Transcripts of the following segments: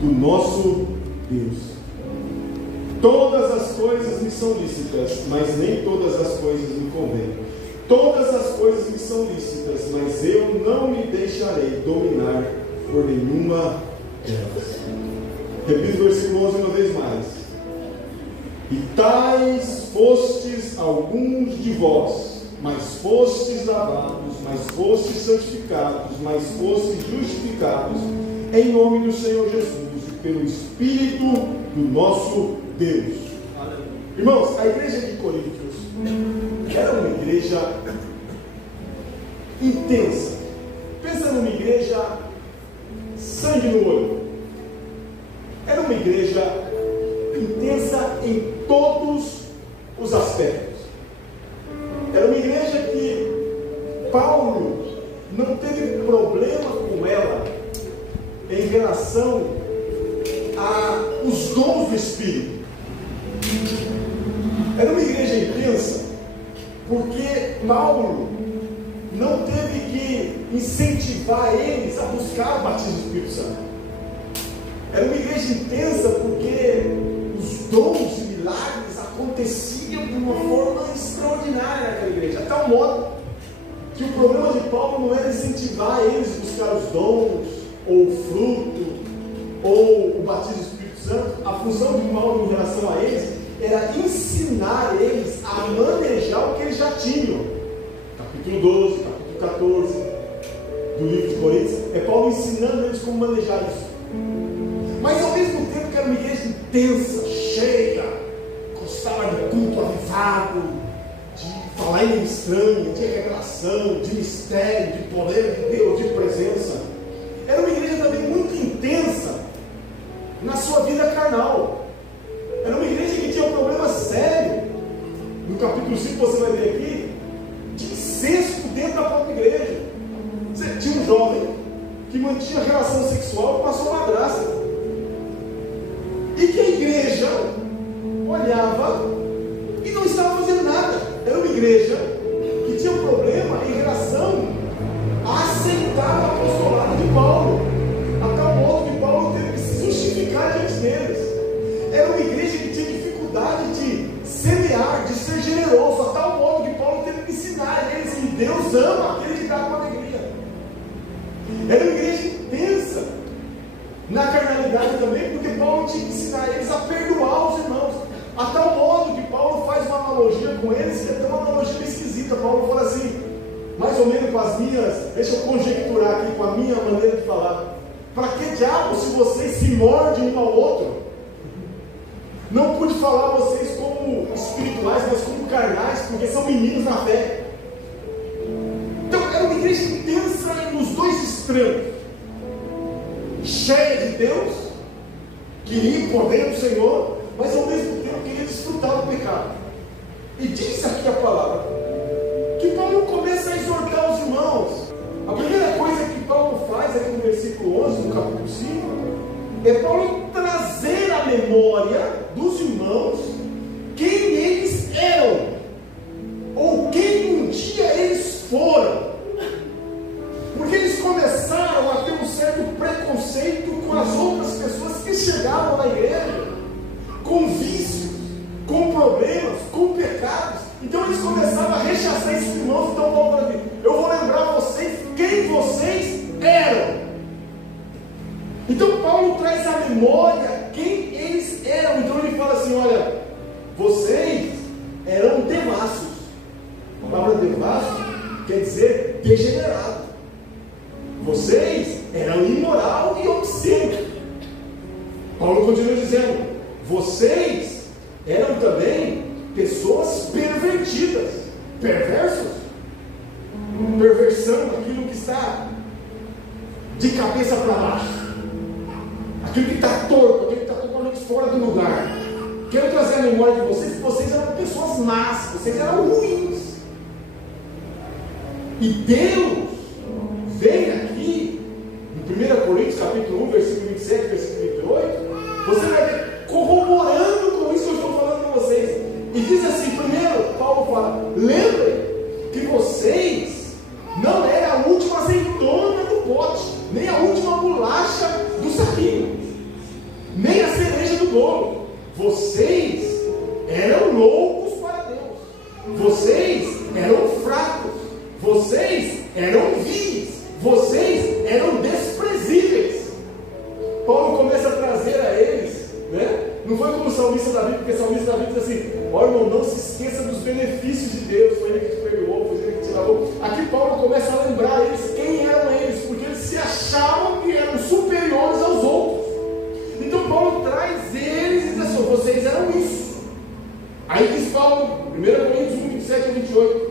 do nosso Deus. Todas as coisas me são lícitas, mas nem todas as coisas me convêm. Todas as coisas me são lícitas, mas eu não me deixarei dominar por nenhuma delas. Repito o versículo 11 uma vez mais. E tais fostes alguns de vós, mas fostes lavados, mas fostes santificados, mas fostes justificados, em nome do Senhor Jesus, e pelo Espírito do nosso Deus. Irmãos, a igreja de Coríntios era uma igreja intensa. Pensa numa igreja sangue no olho. Era uma igreja intensa em todos os aspectos. Era uma igreja que Paulo não teve problema com ela em relação aos dons do Espírito. Era uma igreja intensa porque Paulo não teve que incentivar eles a buscar o batismo do Espírito Santo. Era uma igreja intensa porque os dons e milagres aconteciam de uma forma extraordinária naquela igreja, a tal modo que o problema de Paulo não era incentivar eles a buscar os dons, ou o fruto, ou o batismo do Espírito Santo. A função de Paulo em relação a eles era ensinar eles a manejar o que eles já tinham. Capítulo 12, capítulo 14 do livro de Coríntios, é Paulo ensinando eles como manejar isso. Mas ao mesmo tempo que era uma igreja intensa, cheia, gostava de culto avivado, de falar em língua estranha, de revelação, de mistério, de poder de Deus, de presença. Era uma igreja também muito intensa na sua vida carnal. Era uma igreja que tinha um problema sério. No capítulo 5 você vai ver aqui, de incesto dentro da própria igreja. Você tinha um jovem que mantinha relação sexual com a sua madrasta. E que a igreja olhava e não estava fazendo nada. Era uma igreja que tinha um problema em relação a aceitar o apostolado de Paulo, a tal modo que Paulo teve que se justificar diante deles. Era uma igreja que tinha dificuldade de semear, de ser generoso, a tal modo que Paulo teve que ensinar a eles que Deus ama aquele que dá com alegria. Era uma igreja intensa na carnalidade também, porque Paulo tinha que ensinar eles a perdoar os irmãos, a tal modo que Paulo faz uma analogia com eles, que é uma analogia meio esquisita. Paulo fala assim, mais ou menos com as minhas, deixa eu conjecturar aqui com a minha maneira de falar: para que diabo se vocês se mordem um ao outro? Não pude falar vocês como espirituais, mas como carnais, porque são meninos na fé. Então era uma igreja intensa nos dois extremos, cheia de Deus, queria o poder do Senhor, mas ao mesmo tempo queria desfrutar do pecado. E diz aqui a palavra que Paulo começa a exortar os irmãos. A primeira coisa que Paulo faz aqui no versículo 11, no capítulo 5, é Paulo trazer à memória dos irmãos quem eles eram, ou quem um dia eles foram. Porque eles começaram a ter um certo preconceito com as outras pessoas que chegavam na igreja, com vícios, com problemas, com pecados. Então eles começaram a rechaçar esses irmãos. Então Paulo fala assim: eu vou lembrar vocês quem vocês eram. Então Paulo traz à memória quem eles eram. Então ele fala assim: olha, vocês eram devassos. A palavra devasso quer dizer degenerado. Vocês eram imoral e obsceno. Paulo continua dizendo: vocês eram também pessoas pervertidas, perversos, perversão, aquilo que está de cabeça para baixo, aquilo que está torto, aquilo que está totalmente fora do lugar. Quero trazer a memória de vocês que vocês eram pessoas más, vocês eram ruins. E Deus vem aqui em 1 Coríntios capítulo 1, versículo 27, versículo 28, você vai ver corroborando com isso que eu estou falando com vocês. E diz assim: primeiro, Paulo fala, lembrem que vocês não eram a última azeitona do pote, nem a última bolacha do saquinho. nem a cereja do bolo. Vocês eram loucos para Deus. Vocês eram fracos. Vocês eramvis. Vocês eram desprezíveis. Paulo começa a trazer a eles, né? Não foi como o salmista Davi, porque o salmista Davi diz assim: ó irmão, não se esqueça dos benefícios de Deus, foi ele que te perdoou, foi ele que te lavou. Aqui Paulo começa a lembrar eles quem eram eles, porque eles se achavam que eram superiores aos outros. Então Paulo traz eles e diz assim: vocês eram isso. Aí diz Paulo, 1 Coríntios 1, 27 a 28,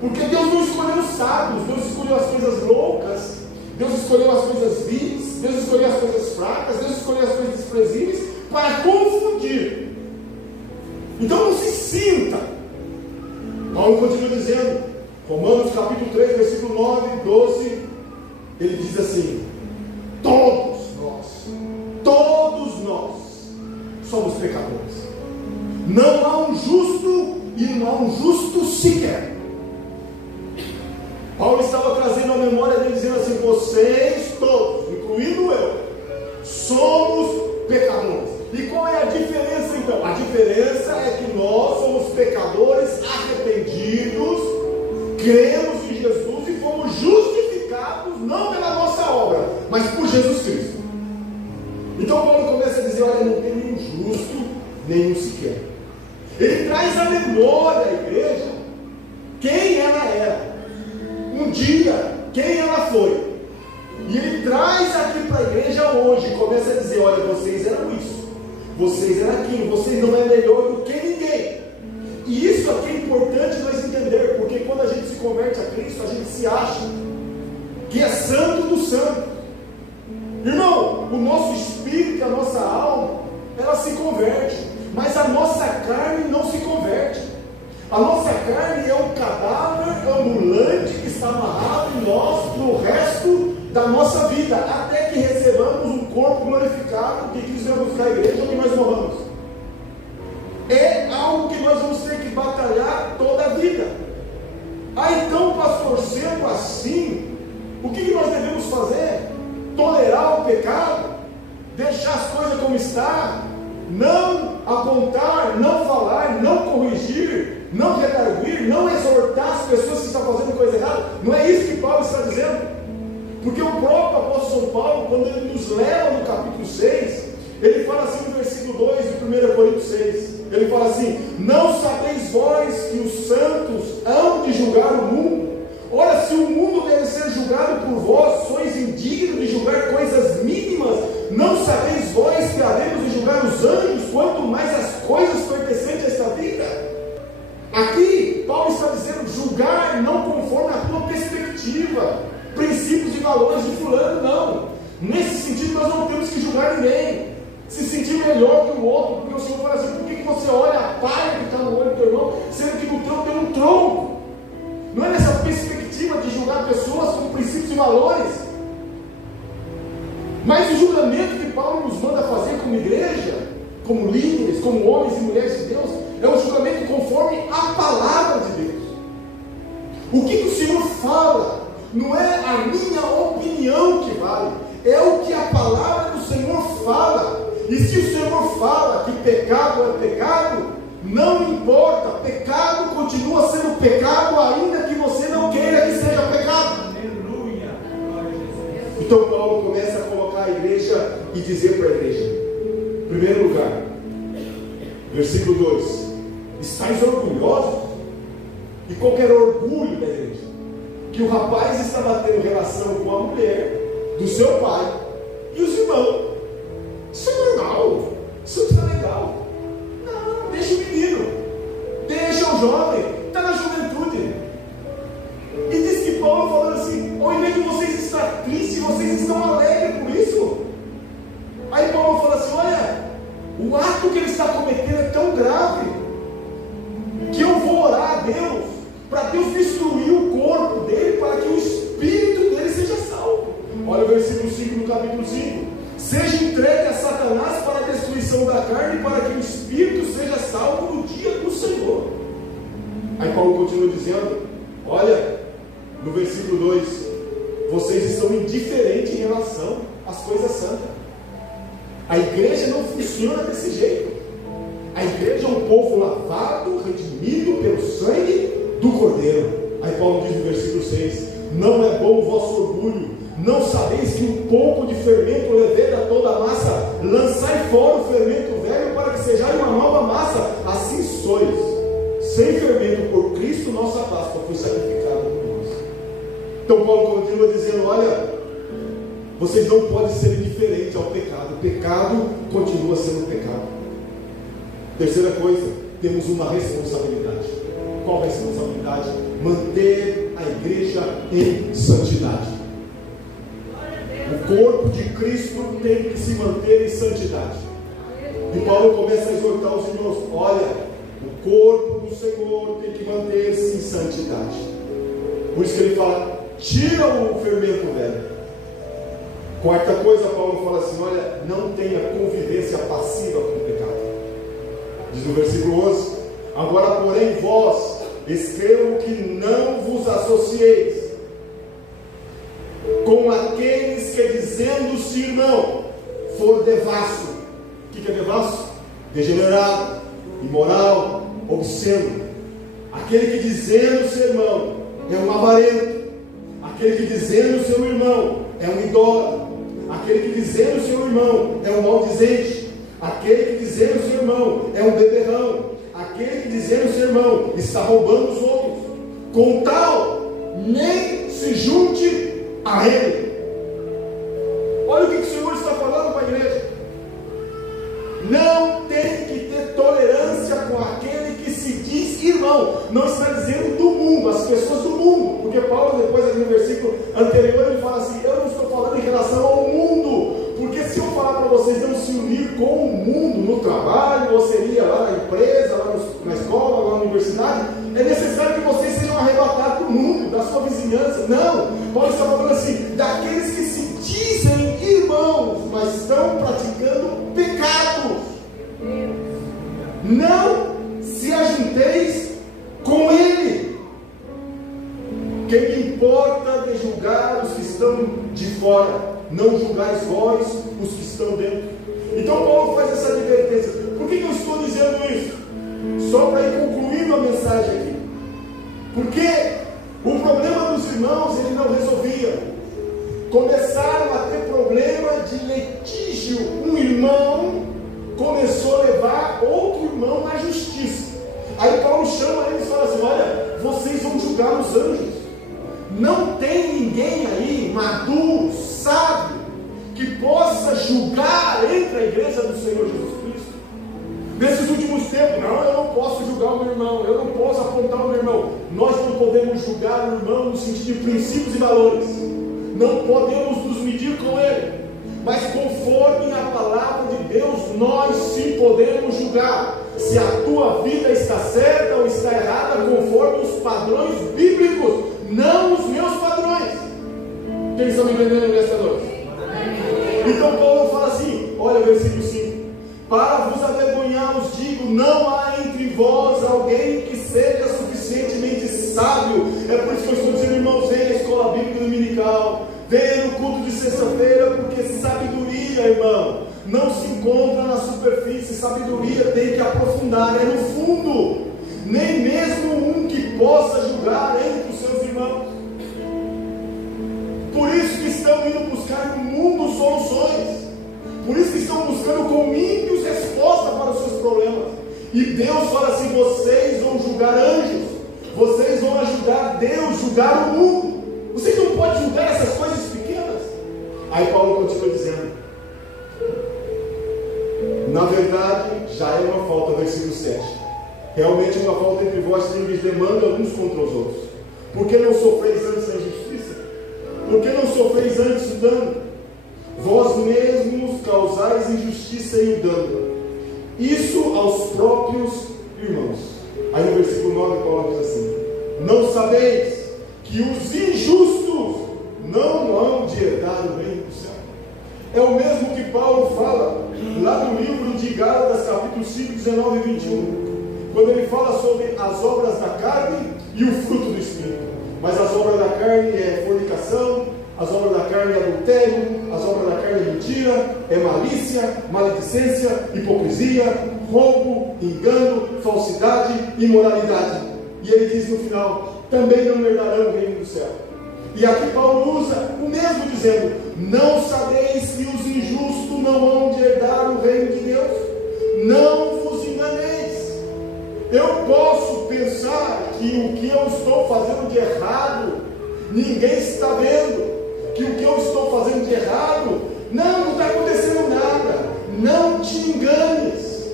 porque Deus não escolheu os sábios, Deus escolheu as coisas loucas, Deus escolheu as coisas vis, Deus escolheu as coisas fracas, Deus escolheu as coisas desprezíveis para confundir. Então não se sinta. Paulo continua dizendo, Romanos capítulo 3, versículo 9 e 12, ele diz assim: todos nós somos pecadores. Não há um justo e não há um justo sequer. Paulo estava trazendo a memória dele, dizendo assim: vocês todos, incluindo eu, somos pecadores. E qual é a diferença então? A diferença é que nós somos pecadores arrependidos, cremos em Jesus e fomos justificados não pela nossa obra, mas por Jesus Cristo. Então Paulo começa a dizer: olha, não tem nenhum justo, nenhum sequer. Ele traz a memória à igreja quem ela era, um dia, quem ela foi. E ele traz aqui para a igreja hoje e começa a dizer: olha, vocês eram isso, vocês eram aquilo, vocês não é melhor do que ninguém. E isso aqui é importante nós entender, porque quando a gente se converte a Cristo, a gente se acha que é santo do santo. Irmão, o nosso espírito, a nossa alma, ela se converte, mas a nossa carne não se converte. A nossa carne é um cadáver ambulante que está amarrado em nós no resto da nossa vida, até que recebamos um corpo glorificado que Cristo vai buscar a igreja onde nós morramos. É algo que nós vamos ter que batalhar toda a vida. Então, pastor, sendo assim, o que nós devemos fazer? Tolerar o pecado? Deixar as coisas como está? Não apontar, não falar, não corrigir, não redarguir, não exortar as pessoas que estão fazendo coisa errada? Não é isso que Paulo está dizendo? Porque o próprio apóstolo São Paulo, quando ele nos leva no capítulo 6, ele fala assim no versículo 2 de 1 Coríntios 6, ele fala assim: não sabeis vós que os santos hão de julgar o mundo? Ora, se o mundo deve ser julgado por vós, sois indignos de julgar coisas mínimas. Não sabeis vós que havemos de julgar os anjos, quanto mais as coisas pertencentes a esta vida? Aqui, Paulo está dizendo: julgar não conforme a tua perspectiva, princípios e valores de fulano, não. Nesse sentido, nós não temos que julgar ninguém, se sentir melhor que o outro, porque o Senhor fala assim: por que você olha a palha que está no olho do teu irmão, sendo que no teu tem um tronco? Não é nessa perspectiva de julgar pessoas com princípios e valores. Mas o julgamento que Paulo nos manda fazer como igreja, como líderes, como homens e mulheres de Deus, é um julgamento conforme a palavra de Deus. O que o Senhor fala não é a minha opinião que vale, é o que a palavra do Senhor fala. E se o Senhor fala que pecado é pecado, não importa, pecado continua sendo pecado, ainda que você não queira que seja pecado. Aleluia. Então Paulo começa a colocar a igreja e dizer para a igreja, em primeiro lugar, versículo 2: estáis orgulhosos? E qual era o orgulho da igreja? Que o rapaz estava tendo relação com a mulher do seu pai e os irmãos. Isso é normal, isso está legal. Não, deixa o menino, deixa o jovem, está na juventude. E diz que Paulo falando assim: ao invés de vocês estar tristes, vocês estão alegres por isso. Aí Paulo fala assim: olha, o ato que ele está cometendo é tão grave que eu vou orar a Deus para Deus destruir o corpo dele, para que o espírito dele seja salvo. Olha o versículo 5 do capítulo 5: seja entregue a Satanás para a destruição da carne, para que o espírito seja salvo no dia do Senhor. Aí Paulo continua dizendo: olha, no versículo 2: vocês estão indiferentes em relação às coisas santas. A igreja não funciona desse jeito. A igreja é um povo lavado, redimido pelo sangue do Cordeiro. Aí Paulo diz no versículo 6: não é bom o vosso orgulho, não sabeis que um pouco de fermento leveda toda a massa, lançai fora o fermento velho para que sejais uma nova massa. Assim sois, sem fermento, por Cristo nossa Páscoa foi sacrificada por nós. Então Paulo continua dizendo: olha, vocês não podem ser indiferentes ao pecado. O pecado continua sendo pecado. Terceira coisa, temos uma responsabilidade. Qual a responsabilidade? Manter a igreja em santidade. O corpo de Cristo tem que se manter em santidade. E Paulo começa a exortar os irmãos: olha, o corpo do Senhor tem que manter-se em santidade. Por isso que ele fala: tira o fermento velho. Quarta coisa, Paulo fala assim: olha, não tenha convivência passiva com o pecado. Diz no versículo 11: agora porém vós escrevo que não vos associeis com aqueles que, dizendo-se irmão, for devasso. O que é devasso? Degenerado, imoral, obsceno. Aquele que, dizendo-se irmão, é um avarento. Aquele que, dizendo seu irmão, é um idólatra. Aquele que, dizendo seu irmão, é um maldizente. Aquele que, dizendo seu irmão, é um beberrão. Aquele que, dizendo seu irmão, está roubando os outros. Com tal, nem se junte a ele. Olha o que o Senhor está falando para a igreja: não tem que ter tolerância com aquele que se diz irmão. Não está dizendo do mundo, as pessoas do mundo, porque Paulo depois aqui no versículo anterior ele fala assim: eu não estou falando em relação ao mundo, porque se eu falar para vocês não se unir com o mundo no trabalho, ou seria lá na empresa, lá na escola, lá na universidade, é necessário que vocês sejam arrebatados do mundo, da sua vizinhança. Não, Paulo está falando assim, daqueles que se dizem irmãos, mas estão praticando pecados. Não se ajunteis com ele. Quem me importa de julgar os que estão de fora, não julgais vós os que estão dentro. Então Paulo faz essa advertência. Por que eu estou dizendo isso? Só para ir concluindo a mensagem aqui. Porque o problema dos irmãos ele não resolvia. Começaram a ter problema de litígio. Um irmão começou a levar outro irmão na justiça. Aí Paulo chama eles e fala assim: olha, vocês vão julgar os anjos. Não tem ninguém aí maduro, sábio, que possa julgar entre a igreja do Senhor Jesus Cristo. Nesses últimos tempos, não, eu não posso julgar o meu irmão, eu não posso apontar o meu irmão. Nós não podemos julgar o irmão no sentido de princípios e valores. Não podemos nos medir com ele. Mas conforme a palavra de Deus, nós sim podemos julgar se a tua vida está certa ou está errada, conforme os padrões bíblicos, não os meus padrões. Quem estão me entendendo nessa noite? Então Paulo fala assim, olha o versículo 5: para vos avergonhar os digo, não há entre vós alguém que seja suficientemente sábio. É por isso que eu estou dizendo, irmãos, venha à escola bíblica dominical, venha no culto de sexta-feira, porque sabedoria, irmão, não se encontra na superfície. Sabedoria tem que aprofundar, é no fundo. Nem mesmo um que possa julgar entre os seus irmãos. Por isso que estão indo buscar no mundo soluções. Por isso que estão buscando com ímpios resposta para os seus problemas. E Deus fala assim: vocês vão julgar anjos, vocês vão ajudar Deus a julgar o mundo. Vocês não podem julgar essas coisas pequenas. Aí Paulo continua dizendo: na verdade, já é uma falta, versículo 7. Realmente uma falta entre vós que lhes demanda uns contra os outros. Por que não sofreis antes a injustiça? Por que não sofreis antes o dano? Vós mesmos causais injustiça e o dano, isso aos próprios irmãos. Aí no versículo 9 Paulo diz assim: não sabeis que os injustos não hão de herdar o reino do céu? É o mesmo que Paulo fala lá no livro de Gálatas, capítulo 5, 19 e 21, quando ele fala sobre as obras da carne e o fruto do Espírito. Mas as obras da carne é fornicação, as obras da carne é adultério, as obras da carne é mentira, é malícia, maledicência, hipocrisia, roubo, engano, falsidade, imoralidade. E ele diz no final: também não herdarão o reino do céu. E aqui Paulo usa o mesmo, dizendo: não sabeis que os injustos não hão de herdar o reino de Deus? Não vos enganeis. Eu posso pensar que o que eu estou fazendo de errado, ninguém está vendo. Que o que eu estou fazendo de errado, não está acontecendo nada. Não te enganes.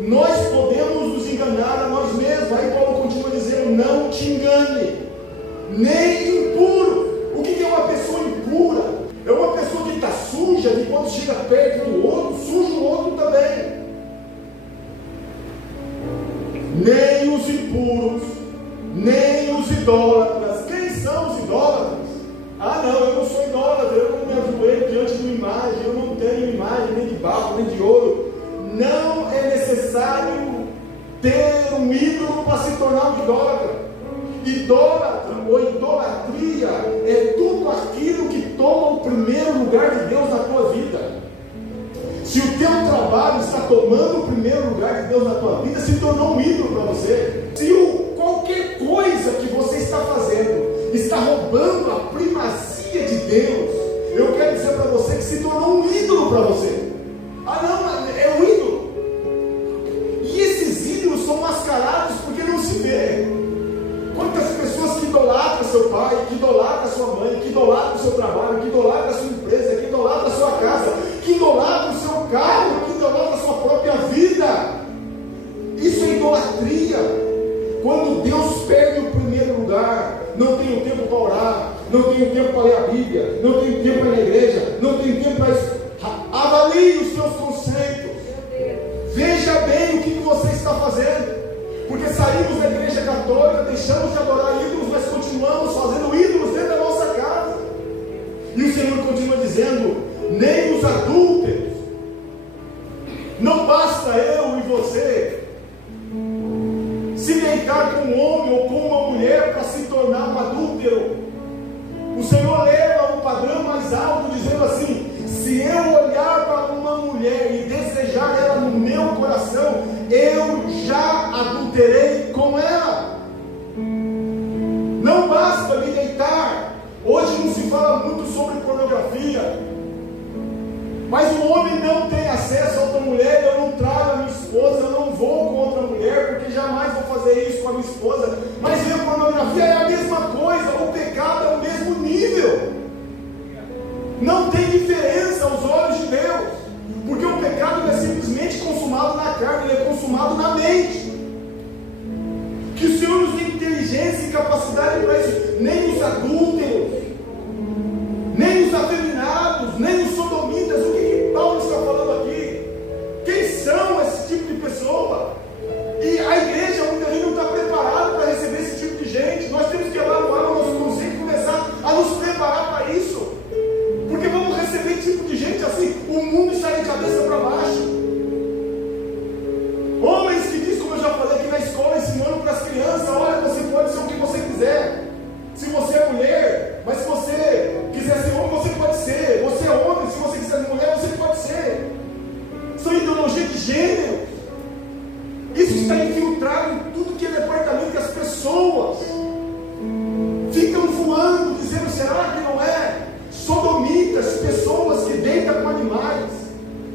Nós podemos nos enganar a nós mesmos. Aí Paulo continua dizendo: não te engane, nem impuro. O que é uma pessoa impura? É uma pessoa que está suja, que quando chega perto do outro, suja o outro também. Nem os impuros, nem os idólatras. Quem são os idólatras? Ah, não, eu não sou idólatra, eu não me ajoelho diante de uma imagem, eu não tenho imagem nem de barro, nem de ouro. Não é necessário ter um ídolo para se tornar um idólatra. Idólatra ou idolatria é tudo aquilo que toma o primeiro lugar de Deus na tua vida. Se o teu trabalho está tomando o primeiro lugar de Deus na tua vida, se tornou um ídolo para você. Se qualquer coisa que você está fazendo está roubando a primazia de Deus, eu quero dizer para você que se tornou um ídolo para você. Ah não, é um ídolo. E esses ídolos são mascarados porque não se vê. Quantas pessoas que idolatram seu pai, que idolatram sua mãe, que idolatram o seu trabalho, que idolatram a sua empresa, que idolatram a sua casa, que idolatram o seu carro, que idolatram a sua própria vida. Isso é idolatria. Quando Deus perde o primeiro lugar, não tenho tempo para orar, não tenho tempo para ler a Bíblia, não tenho tempo para ir na igreja, não tenho tempo para isso. Avalie os seus conceitos. Veja bem o que você está fazendo. Porque saímos da igreja católica, deixamos de adorar ídolos, mas continuamos fazendo ídolos dentro da nossa casa. E o Senhor continua dizendo: nem os adúlteros. Não basta eu e você se deitar com um homem ou com uma mulher para se tornar um adúltero. O Senhor leva um padrão mais alto, dizendo assim: se eu olhar para uma mulher e desejar ela no meu coração, eu já adulterei com ela. Não basta me deitar. Hoje não se fala muito sobre pornografia, mas o homem não tem acesso a outra mulher. Eu não trago a minha esposa, eu não vou com outra mulher, porque jamais vou fazer isso com a minha esposa. Mas a pornografia é a mesma coisa, o pecado é o mesmo nível. Não tem diferença aos olhos de Deus, porque o pecado não é simplesmente consumado na carne, ele é consumado na mente. Que o Senhor nos dê inteligência e capacidade para isso. Nem os adúlteros, nem os afeminados, nem os sodomitas. O que Paulo está falando aqui? Quem são esse tipo de pessoa? E a igreja muitas vezes não está preparada para receber esse tipo de gente. Nós temos que elaborar o nosso conceito e começar a nos preparar para isso. Porque vamos receber tipo de gente assim, o mundo está de cabeça para baixo. Homens que dizem, como eu já falei aqui na escola, ensinando para as crianças: olha, você pode ser o que você quiser. Se você é mulher, mas se você quiser ser homem, você pode ser. Você é homem, se você quiser ser mulher, você pode ser. São ideologias de gênero. Isso está infiltrado em tudo que é departamento, que as pessoas ficam voando, dizendo: será que não é? Sodomitas, pessoas que deitam com animais,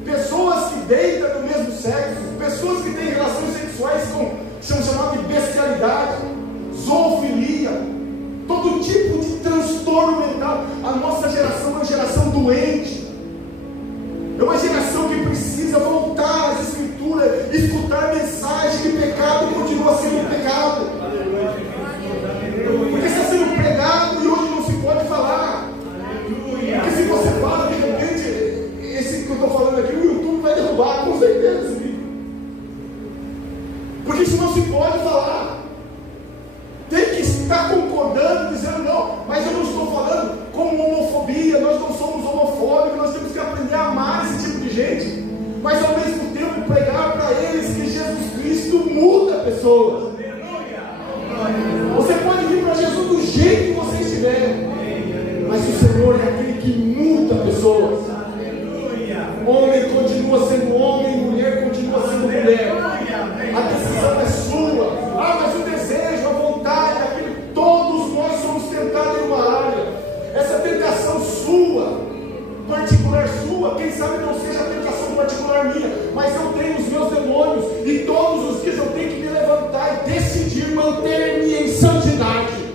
pessoas que deitam do mesmo sexo, pessoas que têm relações sexuais com, são chamadas de bestialidade, zoofilia, todo tipo de transtorno mental. A nossa geração é uma geração doente, é uma geração que precisa voltar às Escrituras, escutar a mensagem que pecado continua sendo pecado, porque está sendo pregado e hoje não se pode falar. Porque se você fala, de repente, esse que eu estou falando aqui, o YouTube vai derrubar, com certeza, esse vídeo. Porque isso não se pode falar. Tem que estar concordando, dizendo: não, mas eu não estou falando com homofobia, nós não somos homofóbicos, nós temos que aprender a amar esse tipo de gente. Mas ao mesmo tempo pregar para eles que Jesus Cristo muda pessoas. Você pode vir para Jesus do jeito que você estiver, mas o Senhor é aquele que muda pessoas. continua sendo homem, mulher continua sendo mulher. A decisão é sua. Ah, mas o desejo, a vontade, aquilo, todos nós somos tentados em uma área. Essa tentação sua, particular sua, quem sabe não seja a tentação particular minha, mas eu tenho os meus demônios, e todos os dias eu tenho que me levantar e decidir manter-me em santidade.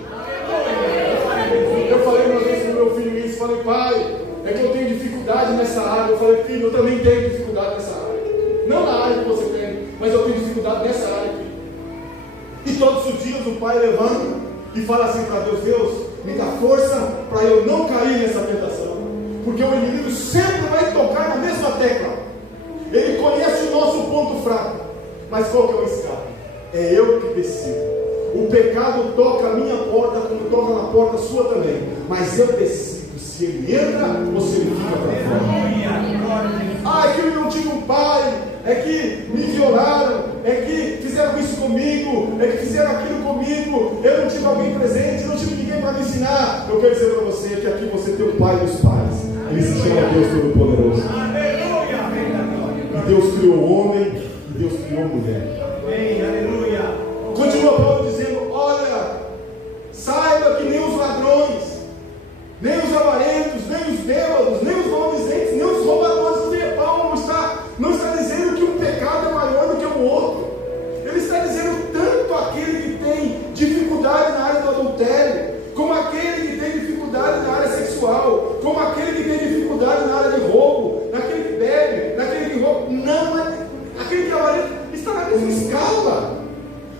Eu falei uma vez para o meu filho isso, falei, pai, é que eu tenho dificuldade nessa área. Eu falei, filho, eu também tenho dificuldade nessa área. Não na área que você tem, mas eu tenho dificuldade nessa área aqui. E todos os dias o pai levanta e fala assim para Deus, Deus, me dá força para eu não cair nessa tentação. Porque o inimigo sempre vai tocar na mesma tecla. Ele conhece o nosso ponto fraco. Mas qual que é o escape? É eu que decido. O pecado toca a minha porta, como toca na porta sua também. Mas eu decido se ele entra ou se ele fica para fora. Ah, é que eu não tive um pai, é que me violaram, é que fizeram isso comigo, é que fizeram aquilo comigo, eu não tive alguém presente, não tive ninguém para me ensinar. Eu quero dizer para você que aqui você tem o pai dos pais. Ele se chama Deus Todo-Poderoso. E Deus criou o homem e Deus criou a mulher. Continua Paulo dizendo, olha, saiba que nem os ladrões, nem os avarentos, nem os bêbados, nem os maldizentes, nem os roubadores. Paulo não está dizendo que um pecado é maior do que o outro. Ele está dizendo tanto aquele que tem dificuldade na área do adultério, como aquele que tem dificuldade na área sexual, como aquele que tem dificuldade na área de roubo, naquele que bebe, naquele que rouba. Não é aquele que é avarento, está na mesma escala.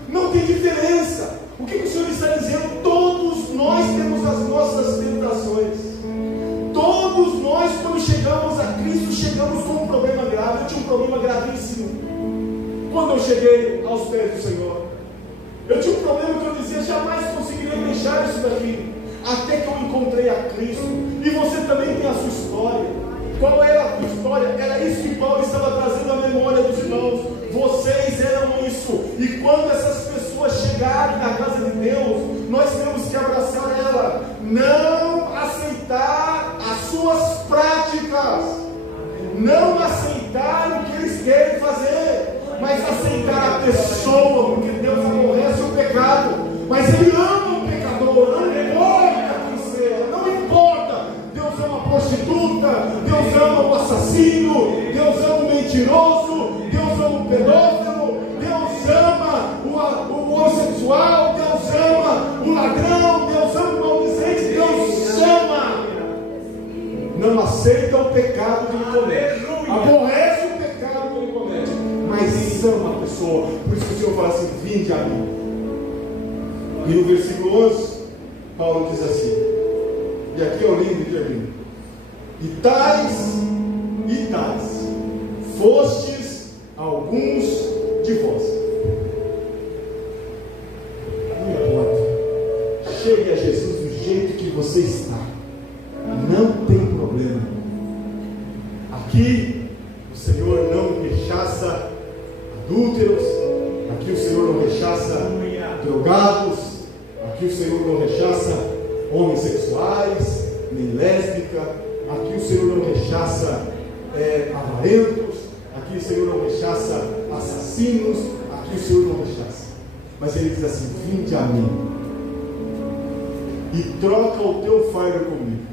Não tem diferença. O que o Senhor está dizendo? Todos nós temos as nossas tentações. Todos nós, quando chegamos a Cristo, chegamos com um problema grave. Eu tinha um problema gravíssimo quando eu cheguei aos pés do Senhor. Eu tinha um problema que eu dizia, jamais conseguiria deixar isso daqui, até que eu encontrei a Cristo. E você também tem a sua história. Qual era a tua história? Era isso que Paulo estava trazendo à memória dos irmãos. Vocês eram isso. E quando essas pessoas chegarem na casa de Deus, nós temos que abraçar ela. Não aceitar as suas práticas, não aceitar o que eles querem fazer, mas aceitar a pessoa, porque Deus aborrece o pecado, mas Ele ama o pecador, não importa quem seja, não importa. Deus ama a prostituta, Deus ama o assassino, Deus ama o mentiroso, Deus ama o pedófilo, Deus ama o homossexual, Deus ama o ladrão, Deus ama o maldizente, Deus ama. Não aceita o pecado que ele comete, aborrece o pecado que ele comete, mas ama a pessoa. Por isso que o Senhor fala assim, vinde a mim. E no versículo 11 Paulo diz assim, e aqui é o lindo e termino, e tais fostes alguns de vós. Não importa, chegue a Jesus do jeito que você está, não tem problema. Aqui o Senhor não rechaça adúlteros, aqui o Senhor não rechaça drogados, aqui o Senhor não rechaça homossexuais, nem lésbica, aqui o Senhor não rechaça avarentos, aqui o Senhor não rechaça assassinos, aqui o Senhor não rechaça. Mas Ele diz assim, vinde a mim e troca o teu fardo comigo.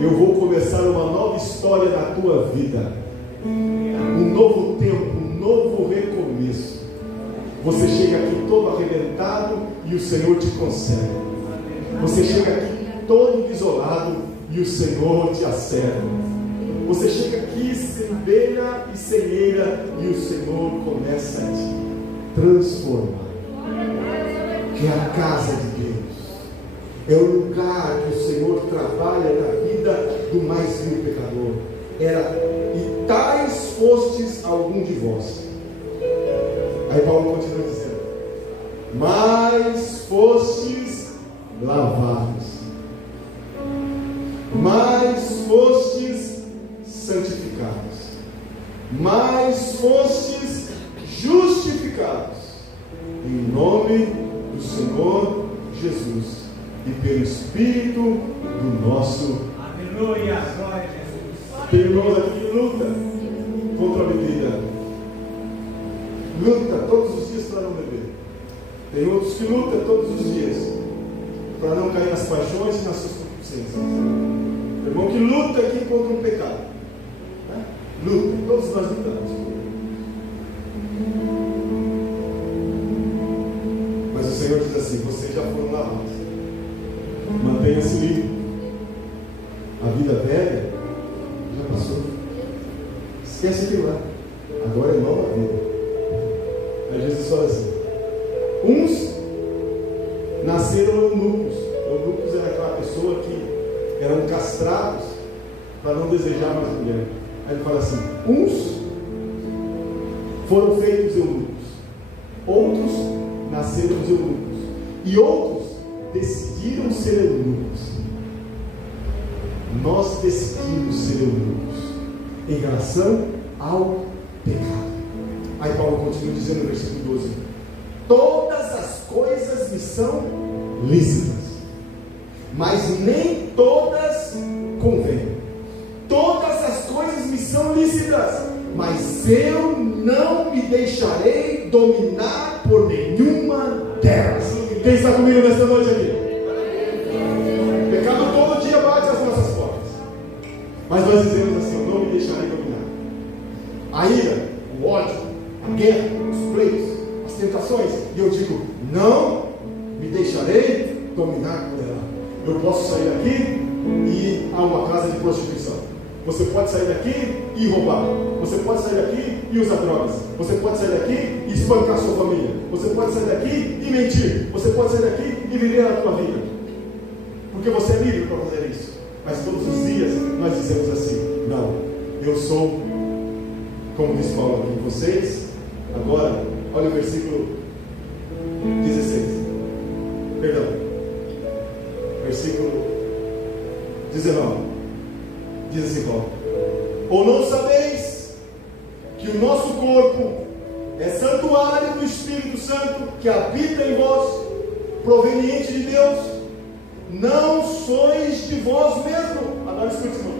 Eu vou começar uma nova história na tua vida, um novo tempo, um novo recomeço. Você chega aqui todo arrebentado e o Senhor te concede. Você chega aqui todo desolado e o Senhor te acerta. Você chega aqui sem beira e sem eira e o Senhor começa a te transformar. É a casa de Deus. É o lugar que o Senhor trabalha na vida do mais vil pecador. E tais fostes algum de vós. Aí Paulo continua dizendo, mas fostes lavados, mas fostes santificados, mas fostes justificados em nome do Senhor Jesus e pelo Espírito do nosso. Aleluia, glória a Jesus. Tem irmãos aqui que luta, contra a bebida. Luta todos os dias para não beber. Tem outros que lutam todos os dias para não cair nas paixões e nas suas concupiscências. Tem irmão que luta aqui contra um pecado, né? Luta, todos nós lutamos. Mas o Senhor diz assim: vocês já foram lavados, mantenha-se limpo. A vida velha já passou. Esquece aquilo lá. Agora é nova vida. Aí Jesus fala assim: uns nasceram eunucos. Eunucos era aquela pessoa que eram castrados para não desejar mais mulher. Aí ele fala assim: uns foram feitos eunucos, outros nasceram eunucos, e outros decidiram ser eunucos. Nós decidimos ser eunucos em relação ao pecado. Aí Paulo continua dizendo no versículo 12: todas as coisas me são lícitas, mas nem todas convêm. Todas as coisas me são lícitas, mas eu não me deixarei dominar por nenhuma delas. Quem está comigo nesta noite aqui? O pecado todo dia bate às nossas portas, mas nós dizemos assim: eu não me deixarei dominar. A ira, o ódio, a guerra, os pleitos, as tentações, e eu digo: não me deixarei dominar por ela. Eu posso sair daqui e ir a uma casa de prostituição. Você pode sair daqui e roubar. Você pode sair daqui e usar drogas. Você pode sair daqui e espancar sua família. Você pode sair daqui e mentir. Você pode sair daqui e viver a tua vida, porque você é livre para fazer isso. Mas todos os dias nós dizemos assim: não, eu sou, como diz Paulo aqui, vocês. Agora, olha o versículo 16. Perdão. Versículo 19. Diz assim Paulo: ou não sabeis que o nosso corpo é santuário do Espírito Santo que habita em vós, proveniente de Deus? Não sois de vós mesmo. Agora escute, irmão.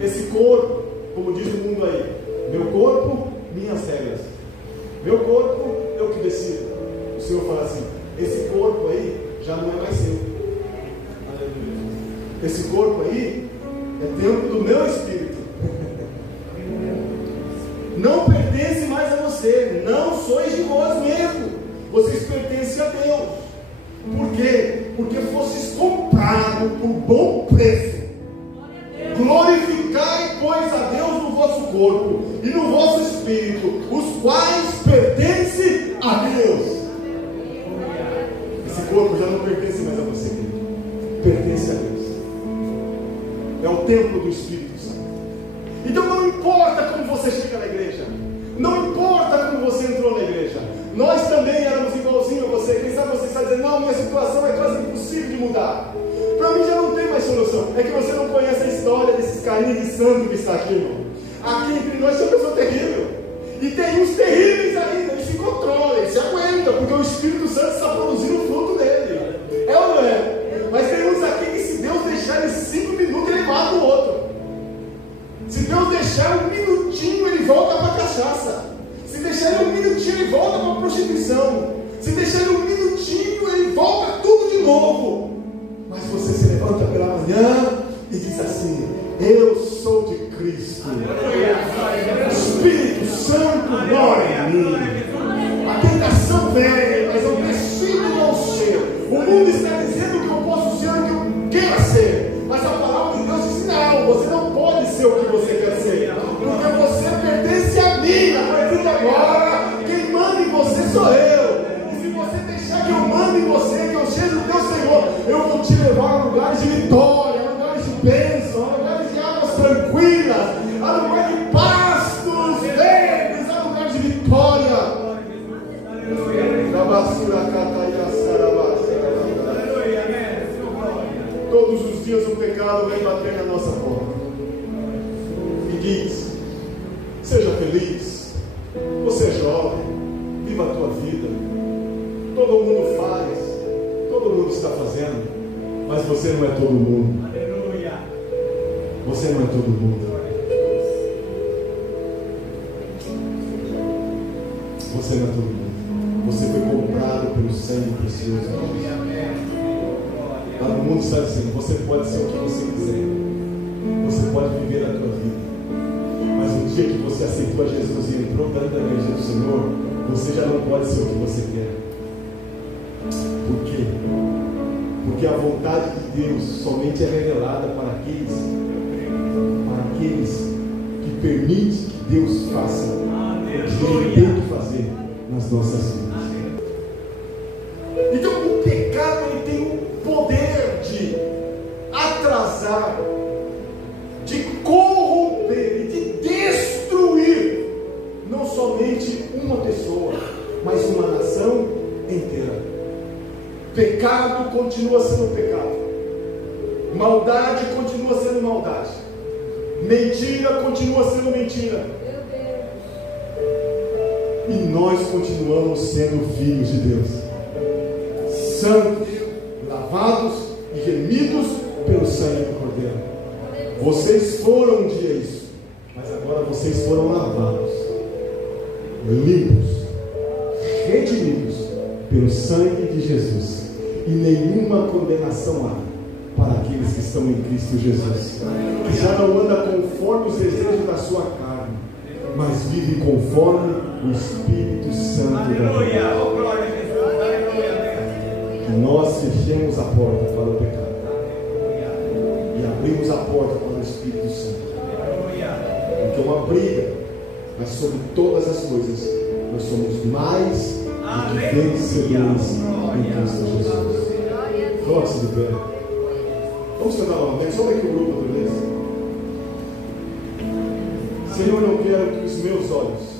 Esse corpo, como diz o mundo aí, meu corpo, minhas regras. Meu corpo, eu que decido. O Senhor fala assim: esse corpo aí já não é mais seu. Esse corpo aí é templo do meu Espírito. Não pertence mais a você. Não sois de vós mesmo. Vocês pertencem a Deus. Por quê? Porque fostes comprados por bom preço. Glorificai, pois, a Deus no vosso corpo e no vosso espírito, os quais pertencem a Deus. Esse corpo já não pertence mais a você, querido. Pertence a Deus. É o templo do Espírito Santo. Então não importa como você chega na igreja, não importa como você entrou na igreja. Nós também éramos igualzinho a você. Quem sabe você está dizendo: não, minha situação é quase impossível de mudar. Para mim já não tem mais solução. É que você não conhece a história desses carinhos de santo que está aqui, irmão. Aqui entre nós tem uma pessoa terrível, e tem uns terríveis ainda. Ele se controla, ele se aguenta, porque o Espírito Santo está produzindo o fruto dele. É ou não é? Mas tem uns aqui que, se Deus deixar ele 5 minutos, ele mata o outro. Se Deus deixar um minutinho, ele volta para a cachaça. Se deixar ele um minutinho, ele volta para a prostituição. Se deixar ele um minutinho, ele volta tudo de novo. Mas você se levanta pela manhã e diz assim: eu sou de Cristo. O Espírito Santo mora em mim. A tentação vem, mas eu decido não ser. O mundo está dizendo que eu posso ser o que eu quero ser, mas a palavra de Deus diz: não, você não pode ser o que você quer ser, porque você pertence a mim. A partir de agora, quem manda em você sou eu. E se você deixar que eu mande em você, que eu seja o teu Senhor, eu vou te levar a lugares de vitória, a lugares de bênção, a lugares de águas tranquilas, a lugares de pastos verdes, a lugares de vitória. Todos os dias o pecado vem bater na nossa porta e diz: seja feliz, você é jovem, viva a tua vida, todo mundo faz, todo mundo está fazendo, mas você não é todo mundo. Você não é todo mundo. Você não é todo mundo. Você foi comprado pelo sangue precioso. Lá no mundo está dizendo, você pode ser o que você quiser. Você pode viver a tua vida. Mas no dia que você aceitou a Jesus e entrou dentro da igreja do Senhor, você já não pode ser o que você quer. Por quê? Porque a vontade de Deus somente é revelada para aqueles que permitem que Deus faça o que Ele tem que fazer nas nossas vidas. Então o pecado ele tem o poder de atrasar, de corromper e de destruir não somente uma pessoa, mas uma nação inteira. Pecado continua sendo pecado, maldade continua sendo maldade, mentira continua sendo mentira, e nós continuamos sendo filhos de Deus, santos, lavados e remidos pelo sangue do Cordeiro. Vocês foram um dia isso, mas agora vocês foram lavados, limpos, redimidos pelo sangue de Jesus, e nenhuma condenação há para aqueles que estão em Cristo Jesus, que já não anda conforme os desejos da sua carne, mas vive conforme o Espírito Santo da verdade. Que nós fechemos a porta para o pecado e abrimos a porta para o Espírito Santo, porque é uma briga, mas sobre todas as coisas nós somos mais do que vencedores em Cristo Jesus. Coloque-se de pé. Vamos cantar novamente, sobe aqui o grupo outra vez. Senhor, eu quero que os meus olhos